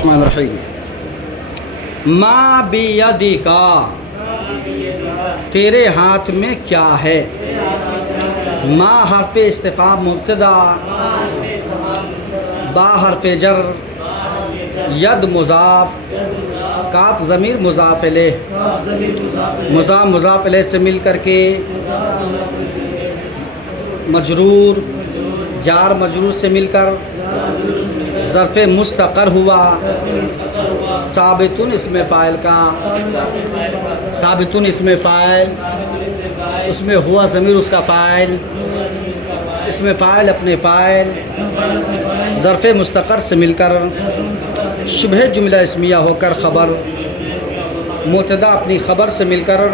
الرحمن الرحیم ما بیدکا تیرے ہاتھ میں کیا ہے. ما حرف استفہام مبتدا، با حرف جر، ید مضاف، کاف ضمیر مضاف الیہ، مضاف الیہ سے مل کر کے مجرور، جار مجرور سے مل کر ظرف مستقر ہوا. ثابتن اسم فاعل کا، ثابتن اسم فاعل، اس میں ہوا ضمیر اس کا فاعل، اسم فاعل اپنے فاعل، ظرف مستقر سے مل کر شبہ جملہ اسمیہ ہو کر خبر، مبتدا اپنی خبر سے مل کر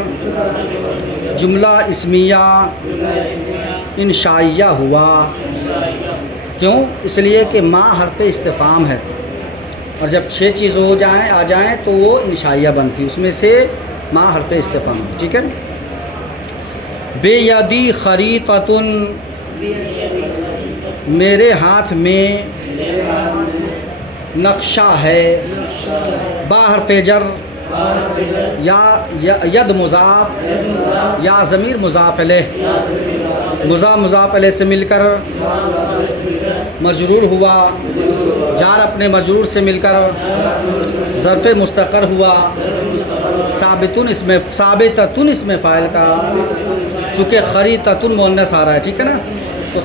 جملہ اسمیہ انشائیہ ہوا. کیوں؟ اس لیے کہ ما حرف استفہام ہے، اور جب 6 چیزیں آ جائیں تو وہ انشائیہ بنتی، اس میں سے ما حرف استفہام ہے. ٹھیک ہے. بے یدی خریطۃن، میرے ہاتھ میں نقشہ ہے. با حرف جر، یا ید مضاف، یا ضمیر مضاف الیہ، مضاف الیہ سے مل کر مجرور ہوا، جار اپنے مجرور سے مل کر ظرف مستقر ہوا. ثابتن اسم فاعل کا، چونکہ خریطۃن مؤنث آ رہا ہے. ٹھیک ہے نا، تو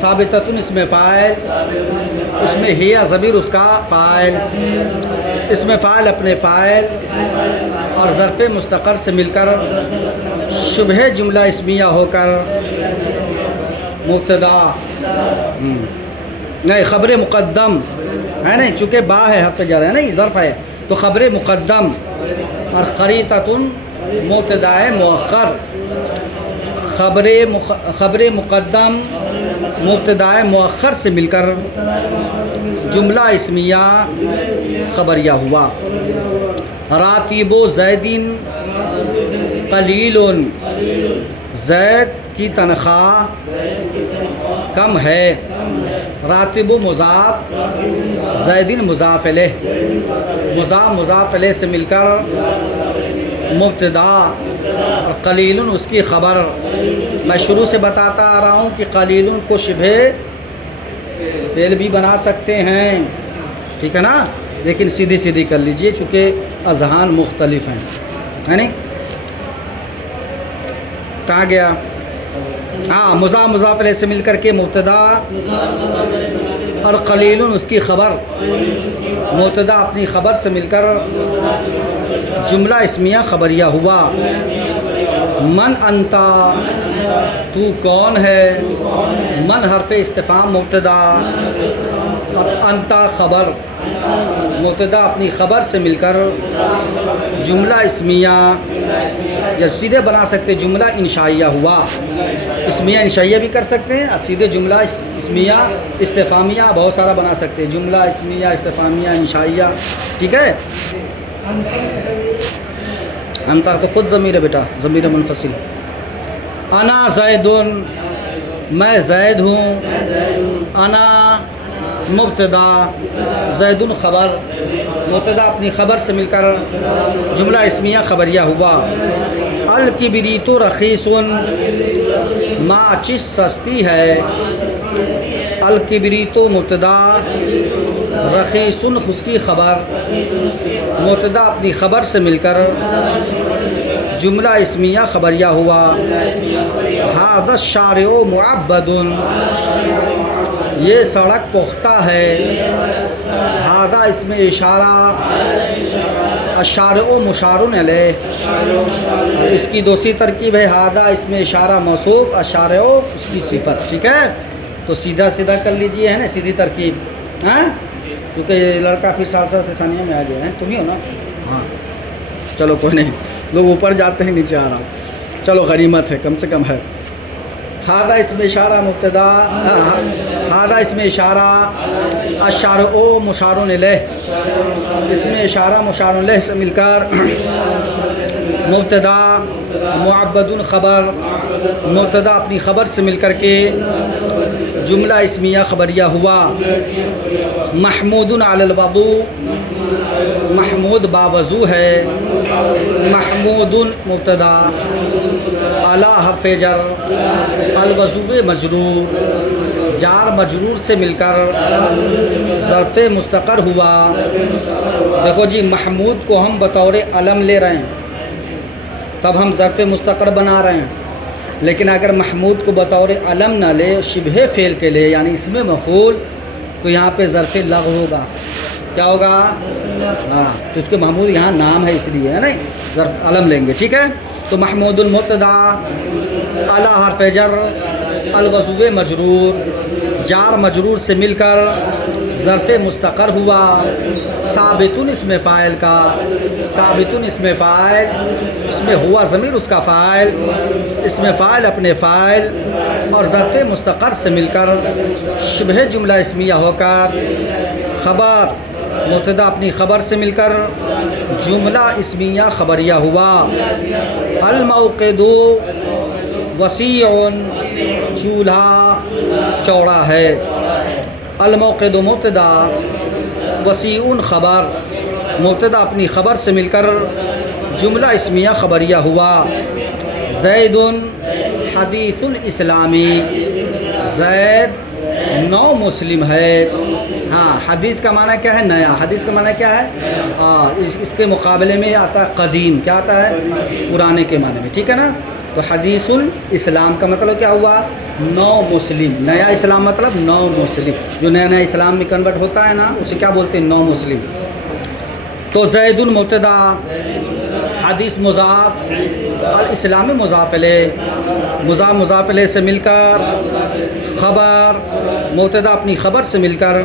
ثابتۃن اسم فاعل، اس میں ہیا ضمیر اس کا فاعل، اسم فاعل اپنے فاعل اور ظرف مستقر سے مل کر شبہ جملہ اسمیہ ہو کر مبتدا، نہیں خبر مقدم ہے، نہیں چونکہ با ہے حرف جر ہے، نہیں ظرف ہے، تو خبر مقدم اور خریطۃن مبتدا مؤخر. خبر مقدم مبتدا مؤخر سے مل کر جملہ اسمیہ خبریہ ہوا. راتب زیدن قلیل، زید کی تنخواہ کم ہے. راتب مضاف، زیدن مضاف الیہ، مضاف الیہ سے مل کر مبتدا، اور قلیل اس کی خبر. میں شروع سے بتاتا آ رہا ہوں کہ قلیل کو شبہ فعل بھی بنا سکتے ہیں. ٹھیک ہے نا، لیکن سیدھی کر لیجئے چونکہ اذہان مختلف ہیں، ہے نہیں. کہاں گیا؟ ہاں، مضاف الیہ سے مل کر کے مبتدا اور قلیل اس کی خبر، مبتدا اپنی خبر سے مل کر جملہ اسمیہ خبریہ ہوا. من انتا، تو کون ہے. من حرف استفہام مبتدا اور انتا خبر، مبتدا اپنی خبر سے مل کر جملہ اسمیہ، یا سیدھے بنا سکتے جملہ انشائیہ ہوا. اسمیہ انشائیہ بھی کر سکتے ہیں، اور سیدھے جملہ اسمیہ استفہامیہ بہت سارا بنا سکتے ہیں. جملہ اسمیہ استفہامیہ انشائیہ. ٹھیک ہے. انتا تو خود ضمیر ہے بیٹا، ضمیر منفصل. انا زیدن، میں زید ہوں. انا مبتدا، زیدن خبر، مبتدا اپنی خبر سے مل کر جملہ اسمیہ خبریہ ہوا. الکبریت رخیص، ماچس سستی ہے. الکبریت مبتدا، رخیص اس کی خبر، مبتدا اپنی خبر سے مل کر جملہ اسمیہ خبریہ ہوا. ھذا الشارع معبد، یہ سڑک پختہ ہے. ھذا اسم اشارہ، الشارع مشار الیہ، اس کی دوسری ترکیب ہے ھذا اسم اشارہ موصوف، الشارع اس کی صفت. ٹھیک ہے، تو سیدھا کر لیجئے، ہے نا سیدھی ترکیب. ہاں، کیونکہ یہ لڑکا پھر سالسہ سے ثانیہ میں آ گیا ہے، تم ہی ہو نا. ہاں چلو کوئی نہیں، لوگ اوپر جاتے ہیں نیچے آ رہا. چلو غنیمت ہے، کم سے کم ہے. ھذا اسم اشارہ مبتدا، ھذا اسم اشارہ، الشارع مشار الیہ، اسم اشارہ مشار الیہ سے مل کر مبتدا، معبد خبر، مبتدا اپنی خبر سے مل کر کے جملہ اسمیہ خبریہ ہوا محمود علی الوضو، محمود باوضو ہے، محمود مبتدا، علی حرف جر، الوضو مجرور، جار مجرور سے مل کر ظرف مستقر ہوا۔ دیکھو جی محمود کو ہم بطور علم لے رہے ہیں تب ہم ظرف مستقر بنا رہے ہیں، لیکن اگر محمود کو بطور علم نہ لے شبہ فعل کے لے یعنی اسم مفعول تو یہاں پہ ظرف لغو ہوگا۔ کیا ہوگا؟ ہاں، تو اس کے محمود یہاں نام ہے اس لیے ہے نہیں، ظرف علم لیں گے، ٹھیک ہے۔ تو محمود المبتدا، اعلی حرف جر، الوضو مجرور، جار مجرور سے مل کر ظرف مستقر ہوا، ثابت اسم فاعل کا، ثابت اسم فاعل، اس میں ہوا ضمیر اس کا فاعل، اسم فاعل اپنے فاعل اور ظرف مستقر سے مل کر شبہ جملہ اسمیہ ہو کر خبر مبتدا اپنی خبر سے مل کر جملہ اسمیہ خبریہ ہوا۔ الموقد وسیع، چولہا چوڑا ہے، الموقد مبتدا، وسیع خبر، مبتدا اپنی خبر سے مل کر جملہ اسمیہ خبریہ ہوا۔ زید حدیث الاسلامی، زید نو مسلم ہے۔ ہاں، حدیث کا معنی کیا ہے؟ نیا۔ حدیث کا معنی کیا ہے؟ اس کے مقابلے میں آتا ہے قدیم، کیا آتا ہے؟ پرانے کے معنی میں، ٹھیک ہے نا۔ تو حدیث الاسلام کا مطلب کیا ہوا؟ نو مسلم، نیا اسلام مطلب نو مسلم، جو نیا نیا اسلام میں کنورٹ ہوتا ہے نا اسے کیا بولتے ہیں؟ نو مسلم۔ تو زید المبتدا، حدیث مضاف، الاسلام مضاف الیہ، مضاف الیہ سے مل کر خبر، مبتدا اپنی خبر سے مل کر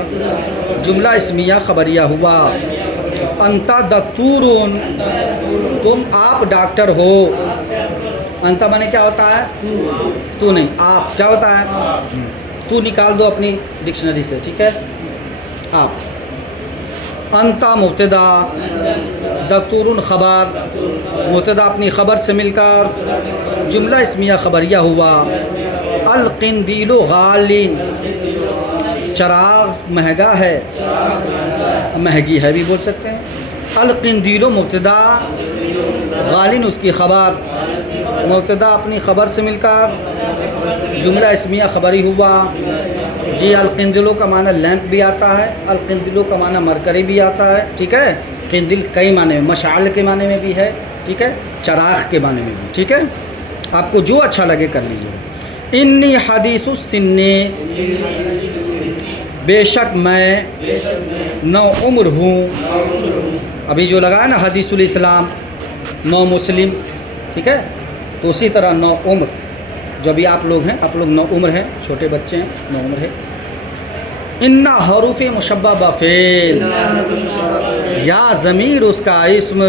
جملہ اسمیہ خبریہ ہوا۔ انت دکتور، تم آپ ڈاکٹر ہو۔ انت مانے کیا ہوتا ہے؟ تو نہیں، آپ کیا ہوتا ہے؟ تو نکال دو اپنی ڈکشنری سے، ٹھیک ہے۔ آپ، انت مبتدا، دکتور خبر، مبتدا اپنی خبر سے مل کر جملہ اسمیہ خبریہ ہوا۔ القندیل غال، چراغ مہنگا ہے، مہنگی ہے بھی بول سکتے ہیں۔ القندیل مبتدا، غال اس کی خبر، مبتدا اپنی خبر سے مل کر جملہ اسمیہ خبری ہوا۔ جی القندلوں کا معنی لیمپ بھی آتا ہے، القندلوں کا معنی مرکری بھی آتا ہے، ٹھیک ہے۔ قندل کئی معنی میں، مشعل کے معنی میں بھی ہے، ٹھیک ہے، چراغ کے معنی میں بھی، ٹھیک ہے۔ آپ کو جو اچھا لگے کر لیجیے۔ انی حدیث السن، بے شک میں نو عمر ہوں۔ ابھی جو لگا ہے نا حدیث الاسلام، نو مسلم، ٹھیک ہے، تو اسی طرح نو عمر، جو بھی آپ لوگ ہیں، آپ لوگ نو عمر ہیں، چھوٹے بچے ہیں، نو عمر ہے۔ ان حروف مشبہ بفعل، یا ضمیر اس کا اسم،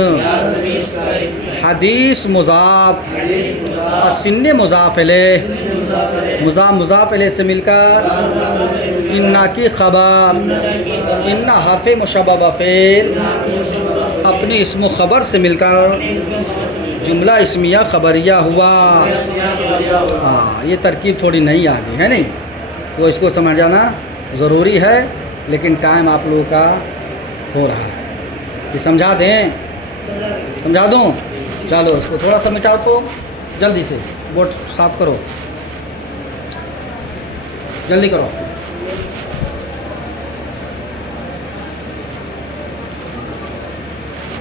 حدیث مضاف، السن مضاف الیہ، مضاف الیہ سے مل کر ان کی خبر، ان حرف مشبہ بفعل اپنی اسم و خبر سے مل کر جملہ اسمیہ خبریہ ہوا۔ ہاں، یہ ترکیب تھوڑی نئی آ گئی ہے نہیں، تو اس کو سمجھانا ضروری ہے، لیکن ٹائم آپ لوگوں کا ہو رہا ہے، کہ سمجھا دیں، سمجھا دوں؟ چلو اس کو تھوڑا سا مٹاؤ تو جلدی سے، بورڈ صاف کرو، جلدی کرو۔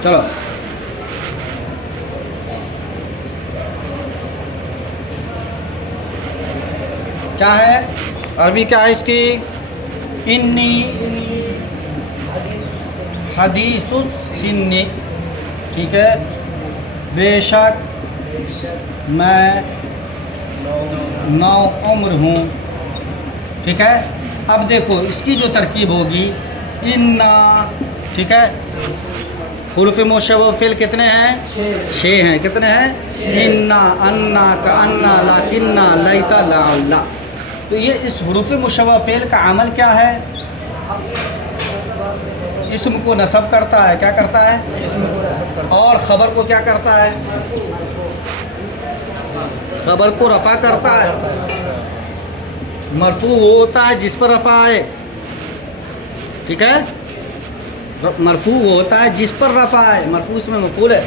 چلو کیا ہے عربی، کیا ہے اس کی؟ انی حدیث السن، ٹھیک ہے، بے شک میں نو عمر ہوں، ٹھیک ہے۔ اب دیکھو اس کی جو ترکیب ہوگی، انا، ٹھیک ہے، حروف مشبہ فعل کتنے ہیں؟ 6 ہیں، کتنے ہیں؟ انا، انا، کانا، لکنہ، لیتا، لعل۔ تو یہ اس حروف مشبہ فعل کا عمل کیا ہے؟ اسم کو نصب کرتا ہے، کیا کرتا ہے؟ اسم کو نصب کرتا ہے، اور خبر کو کیا کرتا ہے؟ خبر کو رفع کرتا ہے۔ مرفوع وہ ہوتا ہے جس پر رفع ہے، ٹھیک ہے، مرفوع وہ ہوتا ہے جس پر رفع ہے، مرفوع اس میں مفعول ہے،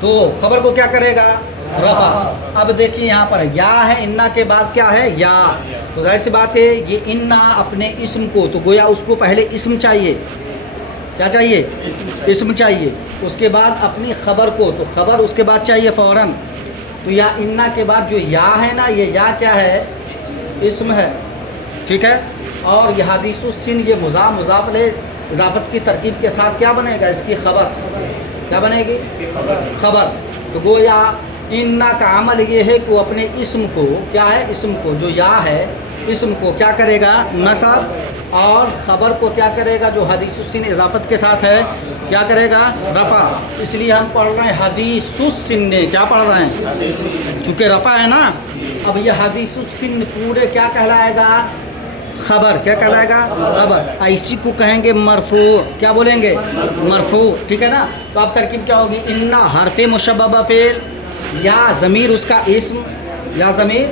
تو خبر کو کیا کرے گا؟ رفع۔ اب دیکھیے یہاں پر یا ہے، انا کے بعد کیا ہے؟ یا، تو ظاہر سی بات ہے یہ انا اپنے اسم کو، تو گویا اس کو پہلے اسم چاہیے، کیا چاہیے؟ اسم چاہیے، اس کے بعد اپنی خبر کو، تو خبر اس کے بعد چاہیے فوراً، تو یا انا کے بعد جو یا ہے نا، یہ یا کیا ہے؟ اسم ہے، ٹھیک ہے، اور یہ حدیث السن یہ مضاف لے اضافت کی ترکیب کے ساتھ کیا بنے گا؟ اس کی خبر کیا بنے گی؟ خبر۔ تو گویا انا کا عمل یہ ہے کہ وہ اپنے اسم کو، کیا ہے؟ اسم کو، جو یا ہے، اسم کو کیا کرے گا؟ نصب، اور خبر کو کیا کرے گا؟ جو حدیث السن اضافت کے ساتھ ہے، کیا کرے گا؟ رفع۔ اس لیے ہم پڑھ رہے ہیں حدیث السن، کیا پڑھ رہے ہیں؟ چونکہ رفع ہے نا، اب یہ حدیث السن پورے کیا کہلائے گا؟ خبر، کیا کہلائے گا؟ خبر۔ ایسی کو کہیں گے مرفوع، کیا بولیں گے؟ مرفوع، ٹھیک ہے نا۔ تو اب ترکیب کیا ہوگی؟ انا حرف مشببہ فعل، یا ضمیر اس کا اسم، یا ضمیر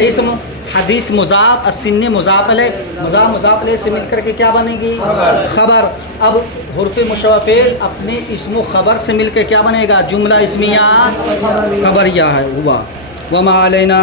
اسم، حدیث مضاف، السن مضاف علیہ، مضاف علیہ سے مل کر کے کیا بنے گی؟ خبر۔ اب حرف مشببہ فعل اپنے اسم و خبر سے مل کے کیا بنے گا؟ جملہ اسمیہ خبریہ ہے ہوا۔ وما علینا